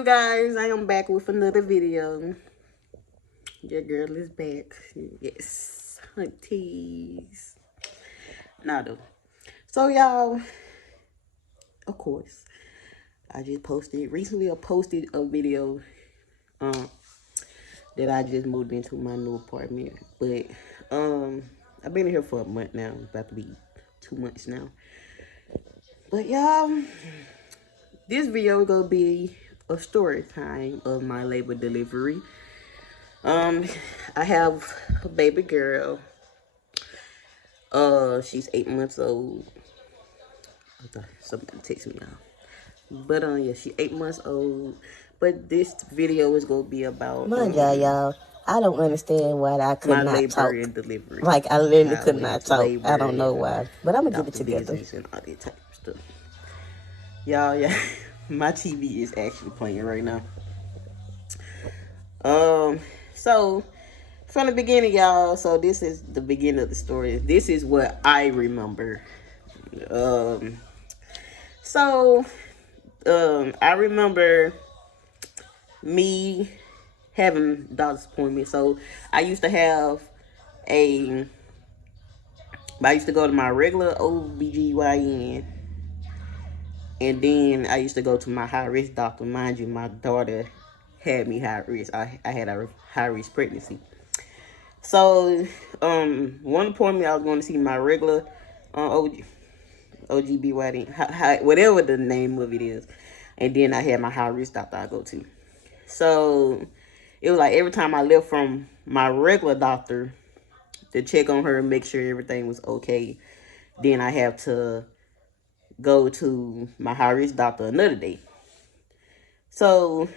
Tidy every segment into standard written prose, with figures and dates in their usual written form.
you guys? I am back with another video. Your girl is back. Yes, hunties. Now though. So y'all, of course, I just recently posted a video that I just moved into my new apartment. But I've been here for a month now. It's about to be 2 months now. But y'all, this video is gonna be a story time of my labor delivery. I have a baby girl. She's 8 months old. Somebody text me now. But yeah, she's 8 months old. But this video is gonna be about y'all. I don't understand why I could my not labor talk. and delivery. Like I literally could not talk. I don't know why, but I'm gonna get it together. And all that type of stuff. Y'all, yeah, my TV is actually playing right now. So from the beginning, y'all. So this is the beginning of the story. This is what I remember. I remember me having doctor's appointments. So I used to go to my regular OBGYN, and then I used to go to my high risk doctor. Mind you, my daughter had me high risk. I had a high risk pregnancy. So one appointment I was going to see my regular OGBYN, whatever the name of it is, and then I had my high risk doctor I go to. So it was like every time I left from my regular doctor to check on her and make sure everything was okay, then I have to go to my high risk doctor another day. So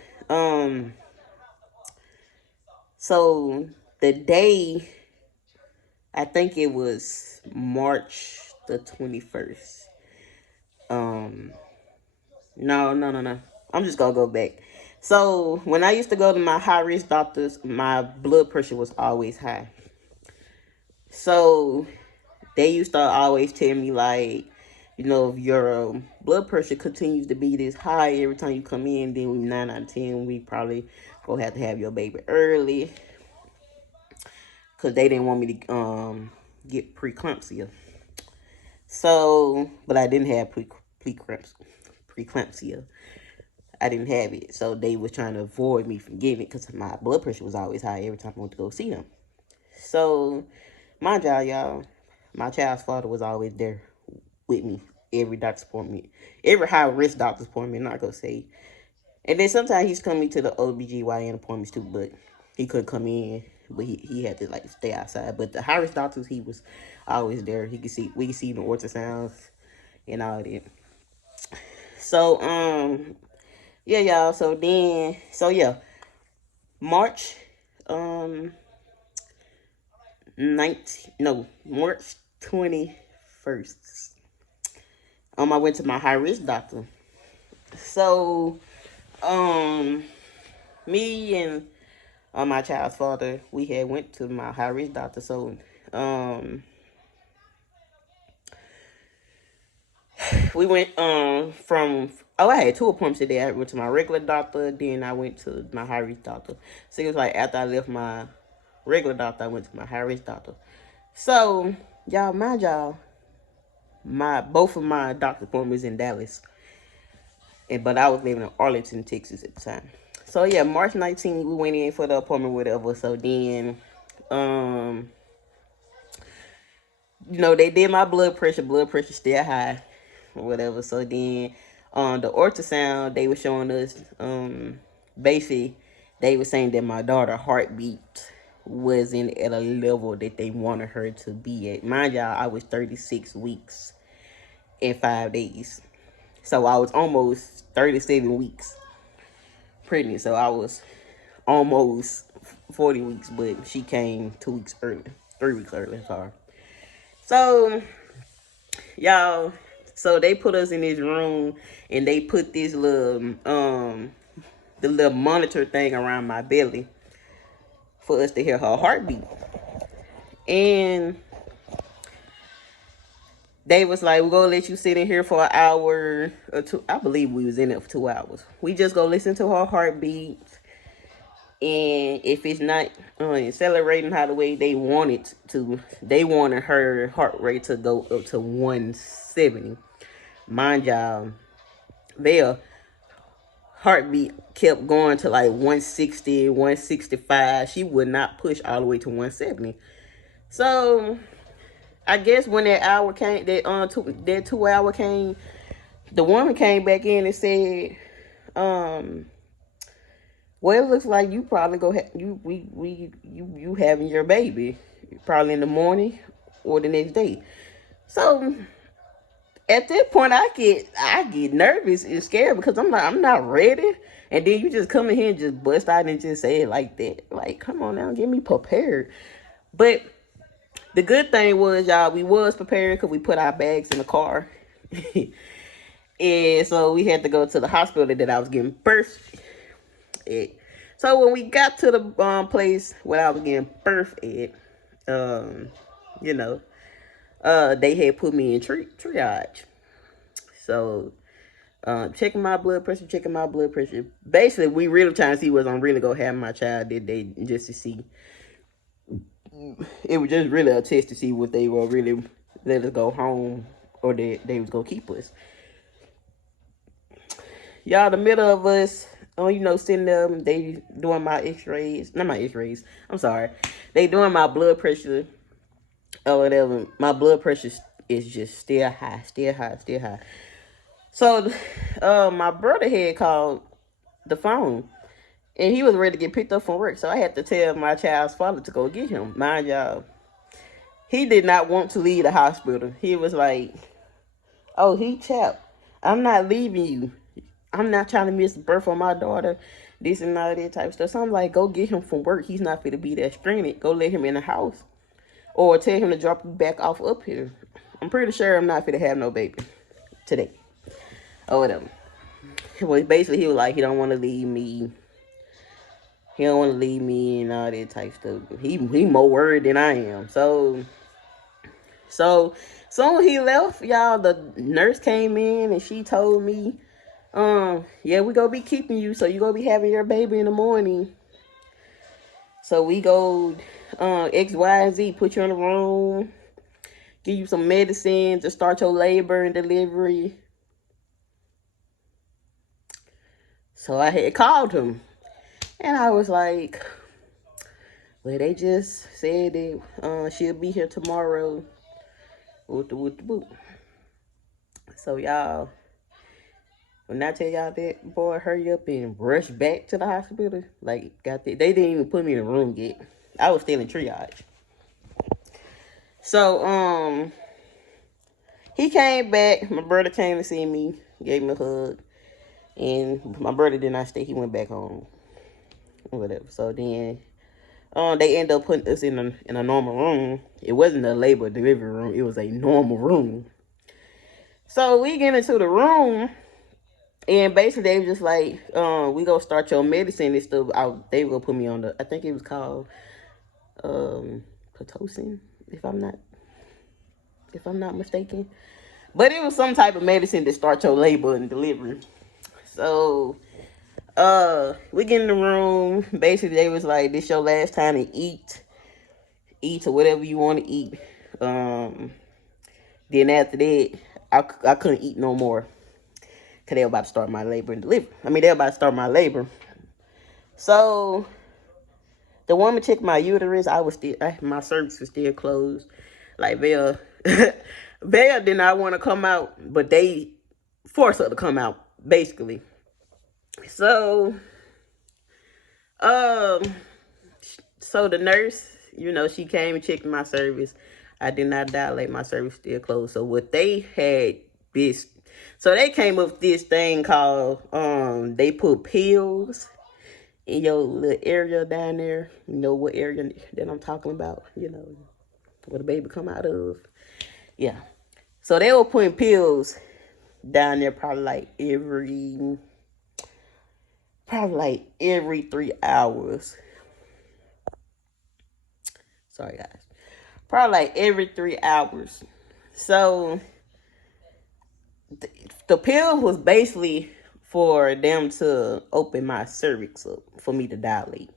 the day, I think it was March the 21st. No. I'm just gonna go back. So when I used to go to my high risk doctors, my blood pressure was always high. So they used to always tell me, like, you know, if your blood pressure continues to be this high every time you come in, then 9 out of 10, we probably gonna have to have your baby early. Because they didn't want me to get preeclampsia. So, but I didn't have preeclampsia. I didn't have it. So they was trying to avoid me from getting it because my blood pressure was always high every time I went to go see them. So, mind y'all, my child's father was always there with me. Every doctor's appointment. Every high-risk doctor's appointment, not gonna say. And then sometimes he's coming to the OBGYN appointments too, but he couldn't come in. But he had to, like, stay outside. But the high-risk doctors, he was always there. We could see the ultrasounds and all that. So, yeah, y'all. March, March 21st. I went to my high-risk doctor. So, me and my child's father, we had went to my high-risk doctor. So, we went I had 2 appointments today. I went to my regular doctor, then I went to my high-risk doctor. So it was like after I left my regular doctor, I went to my high-risk doctor. So, y'all, mind y'all, both of my doctor appointments in Dallas. But I was living in Arlington, Texas at the time. So yeah, March 19th, we went in for the appointment, whatever. So then, you know, they did my blood pressure still high, or whatever. So then, the ultrasound, they were showing us, basically, they were saying that my daughter's heartbeat wasn't at a level that they wanted her to be at. Mind y'all, I was 36 weeks and 5 days. So I was almost 37 weeks pregnant. So I was almost 40 weeks, but she came 2 weeks early, 3 weeks early, sorry. So, y'all, so they put us in this room and they put this little, the little monitor thing around my belly for us to hear her heartbeat. And they was like, we're gonna let you sit in here for an hour or two. I believe we was in it for 2 hours. We just go listen to her heartbeat, and if it's not accelerating how the way they want it to, they wanted her heart rate to go up to 170. Mind y'all, their heartbeat kept going to like 160, 165. She would not push all the way to 170. So I guess when that hour came, that 2 hour came, the woman came back in and said, well, it looks like you probably you having your baby probably in the morning or the next day. So at that point, I get nervous and scared because I'm like, I'm not ready. And then you just come in here and just bust out and just say it like that. Like, come on now, get me prepared. But the good thing was, y'all, we was prepared because we put our bags in the car. And so we had to go to the hospital that I was getting birth at. So when we got to the place where I was getting birth at, you know, they had put me in triage. So checking my blood pressure. Basically, we really trying to see whether I'm really gonna have my child that day, just to see. It was just really a test to see what they were really let us go home or they was gonna keep us. Y'all, the middle of us, sitting there, they doing my x-rays. Not my x-rays. I'm sorry. They doing my blood pressure or whatever. My blood pressure is just still high. So, my brother had called the phone. And he was ready to get picked up from work. So I had to tell my child's father to go get him. Mind y'all, he did not want to leave the hospital. He was like, oh, he chapped. I'm not leaving you. I'm not trying to miss the birth of my daughter. This and all that type of stuff. So I'm like, go get him from work. He's not fit to be that stranded. Go let him in the house. Or tell him to drop him back off up here. I'm pretty sure I'm not fit to have no baby today. Or whatever. Well, basically, he was like, he don't want to leave me. He don't want to leave me and all that type stuff. He more worried than I am. So soon he left, y'all, the nurse came in and she told me, yeah, we gonna be keeping you, so you gonna be having your baby in the morning. So we go X, Y, and Z, put you in a room, give you some medicine to start your labor and delivery. So I had called him. And I was like, well, they just said that she'll be here tomorrow. Whoop. So y'all, when I tell y'all that, boy, hurry up and rush back to the hospital. Like, they didn't even put me in a room yet. I was still in triage. So, he came back. My brother came to see me, gave me a hug. And my brother did not stay. He went back home. Whatever. So then they ended up putting us in a normal room. It wasn't a labor delivery room. It was a normal room. So we get into the room, and basically they were just like, we gonna start your medicine and stuff. They were gonna put me on I think it was called Pitocin, if I'm not mistaken. But it was some type of medicine to start your labor and delivery. So we get in the room. Basically they was like, this your last time to eat or whatever you want to eat. Then after that, I couldn't eat no more because they were about to start my labor and delivery. They were about to start my labor. So the woman checked my uterus. My cervix was still closed. Like Belle did not want to come out, but they forced her to come out, basically. So so the nurse, she came and checked my cervix. I did not dilate. My cervix still closed. So what they had so they came up with this thing called, they put pills in your little area down there. You know what area that I'm talking about? Where the baby come out of. Yeah. So they were putting pills down there probably like every 3 hours. Sorry, guys. Probably like every 3 hours. So the pill was basically for them to open my cervix up for me to dilate.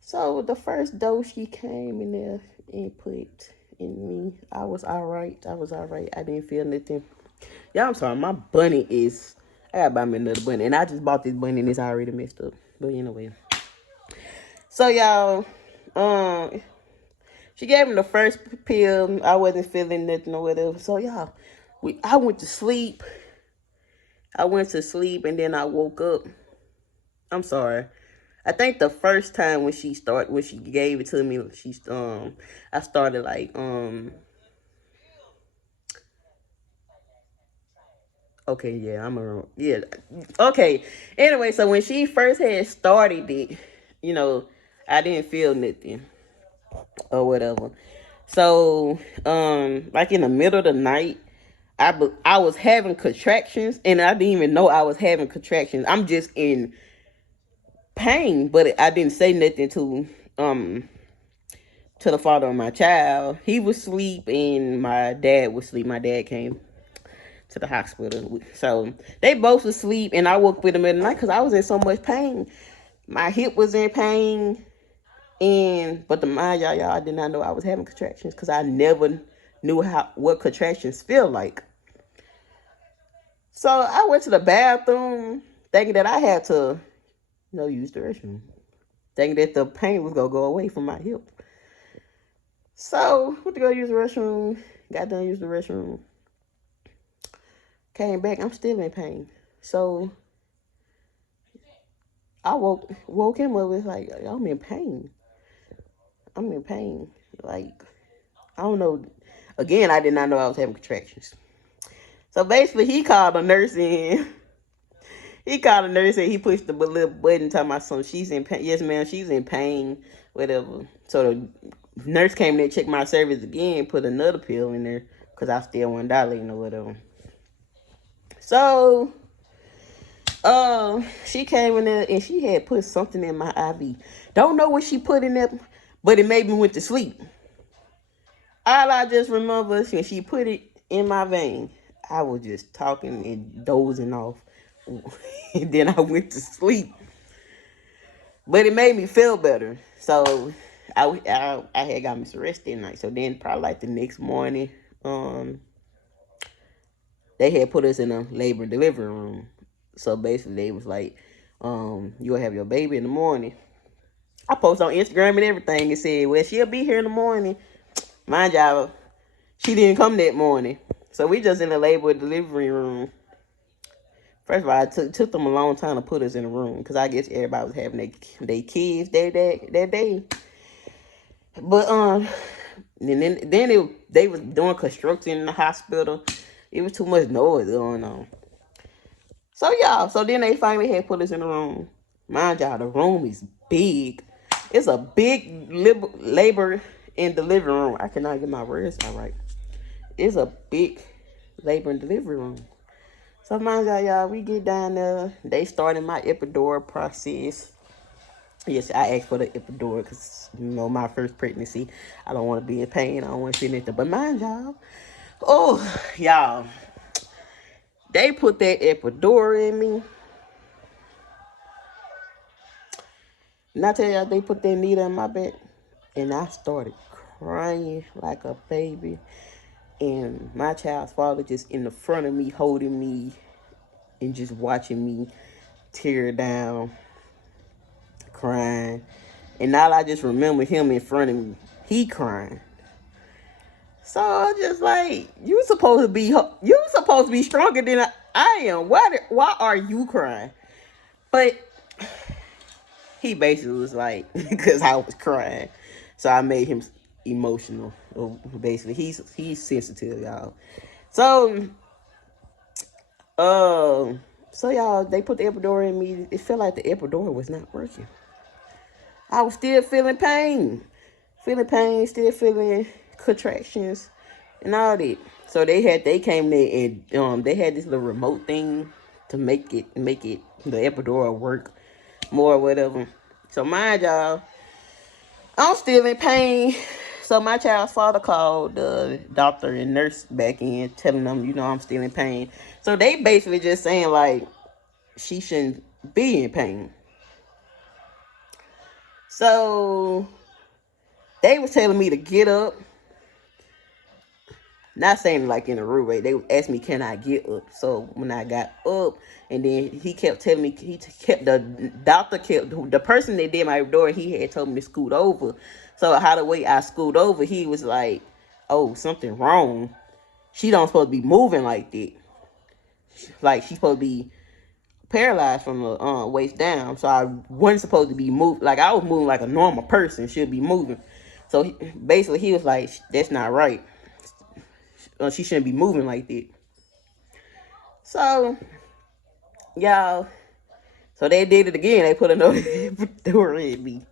So the first dose she came in there and put in me, I was alright. I didn't feel nothing. Yeah, I'm sorry. My bunny is. I gotta buy me another bunny, and I just bought this bunny and it's already messed up. But anyway, so y'all, she gave me the first pill. I wasn't feeling nothing or whatever. So y'all, I went to sleep. And then I woke up. I'm sorry. I think the first time when she gave it to me, I started like okay, yeah. Okay. Anyway, so when she first had started it, I didn't feel nothing or whatever. So, like in the middle of the night, I was having contractions, and I didn't even know I was having contractions. I'm just in pain, but I didn't say nothing to the father of my child. He was asleep, and my dad was asleep. My dad came to the hospital, so they both was asleep, and I woke up in the middle of the night because I was in so much pain. My hip was in pain, but the mind, y'all, I did not know I was having contractions because I never knew what contractions feel like. So I went to the bathroom thinking that I had to, use the restroom, thinking that the pain was gonna go away from my hip. So went to go use the restroom. Got done use the restroom. Came back. I'm still in pain. So I woke him up. It's like I'm in pain. Like I don't know. Again, I did not know I was having contractions. So basically, he called a nurse in. He called a nurse and he pushed the little button talking about something. She's in pain. Yes, ma'am, she's in pain. Whatever. So the nurse came there, checked my cervix again, put another pill in there because I still wasn't dilating or whatever. So, she came in there and she had put something in my IV. Don't know what she put in there, but it made me went to sleep. All I just remember is when she put it in my vein, I was just talking and dozing off. And then I went to sleep. But it made me feel better. So I had got me some rest that night. So then probably like the next morning, they had put us in a labor and delivery room. So basically they was like, you'll have your baby in the morning. I posted on Instagram and everything and said, well, she'll be here in the morning. Mind y'all, she didn't come that morning. So we just in the labor and delivery room. First of all, it took them a long time to put us in the room because I guess everybody was having their kids that day. But then they was doing construction in the hospital. It was too much noise going on. So then they finally had put us in the room. Mind y'all, the room is big. It's a big labor and delivery room. I cannot get my words out right. It's a big labor and delivery room. So mind y'all, we get down there. They started my epidural process. Yes, I asked for the epidural because, my first pregnancy. I don't want to be in pain. I don't want to see anything. But mind y'all, they put that epidural in me. And I tell y'all, they put that needle in my back. And I started crying like a baby. And my child's father just in the front of me, holding me and just watching me tear down, crying. And now I just remember him in front of me, he crying. So I just like, you supposed to be stronger than I am. Why are you crying? But he basically was like, because I was crying. So I made him emotional. Basically, he's sensitive, y'all. So, y'all, they put the epidural in me. It felt like the epidural was not working. I was still feeling pain, still feeling contractions, and all that. So they came there and they had this little remote thing to make it the epidural work more or whatever. So mind y'all, I'm still in pain. So my child's father called the doctor and nurse back in, telling them, I'm still in pain. So they basically just saying like she shouldn't be in pain. So they was telling me to get up. Not saying like in a rude way. They asked me, can I get up? So when I got up, and then he kept telling me, the person that did my door, he had told me to scoot over. So how the way I scoot over, he was like, oh, something wrong. She don't supposed to be moving like that. Like she's supposed to be paralyzed from the waist down. So I wasn't supposed to be moved. Like I was moving like a normal person should be moving. So basically he was like, that's not right. She shouldn't be moving like that. So, y'all, so they did it again. They put another door in me.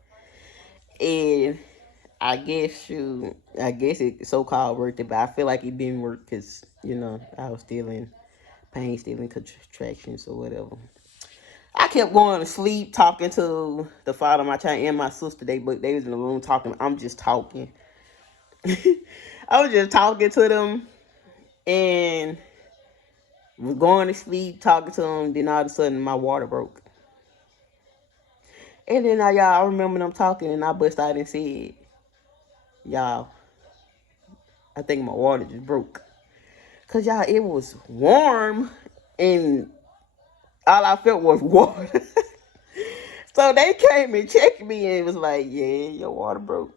And I guess it so-called worked it, but I feel like it didn't work because, I was still in pain, still in contractions or whatever. I kept going to sleep, talking to the father of my child and my sister. They was in the room talking. I'm just talking. I was just talking to them and was going to sleep, talking to them. Then all of a sudden, my water broke. And then I remember them talking, and I bust out and said, y'all, I think my water just broke. Because, y'all, it was warm, and all I felt was water. So they came and checked me, and it was like, yeah, your water broke.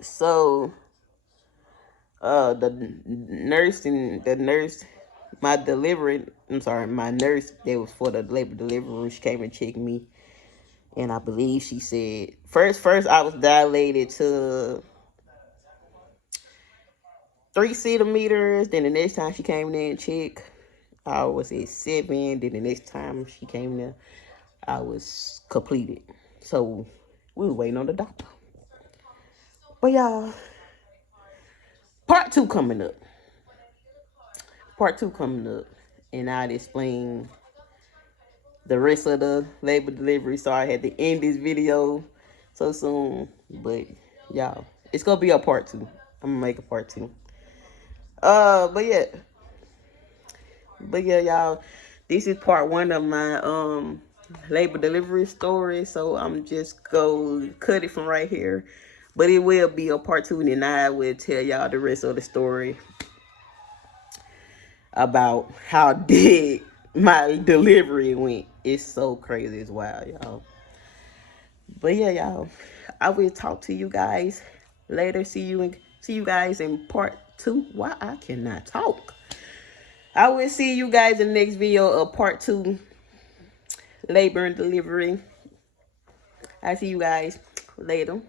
So the nurse, my nurse that was for the labor delivery, she came and checked me. And I believe she said, first I was dilated to 3 centimeters. Then the next time she came in and checked, I was at 7. Then the next time she came there, I was completed. So we were waiting on the doctor. But y'all, part 2 coming up. And I'd explain the rest of the labor delivery. So I had to end this video so soon. But y'all, it's gonna be a part 2. I'm gonna make a part 2. But yeah, y'all, this is part 1 of my labor delivery story. So I'm just go cut it from right here. But it will be a part 2, and then I will tell y'all the rest of the story about how did my delivery went. It's so crazy, it's wild, y'all. But yeah, y'all, I will talk to you guys later. See you guys in part 2. Why I cannot talk. I will see you guys in the next video of part 2, labor and delivery. I see you guys later.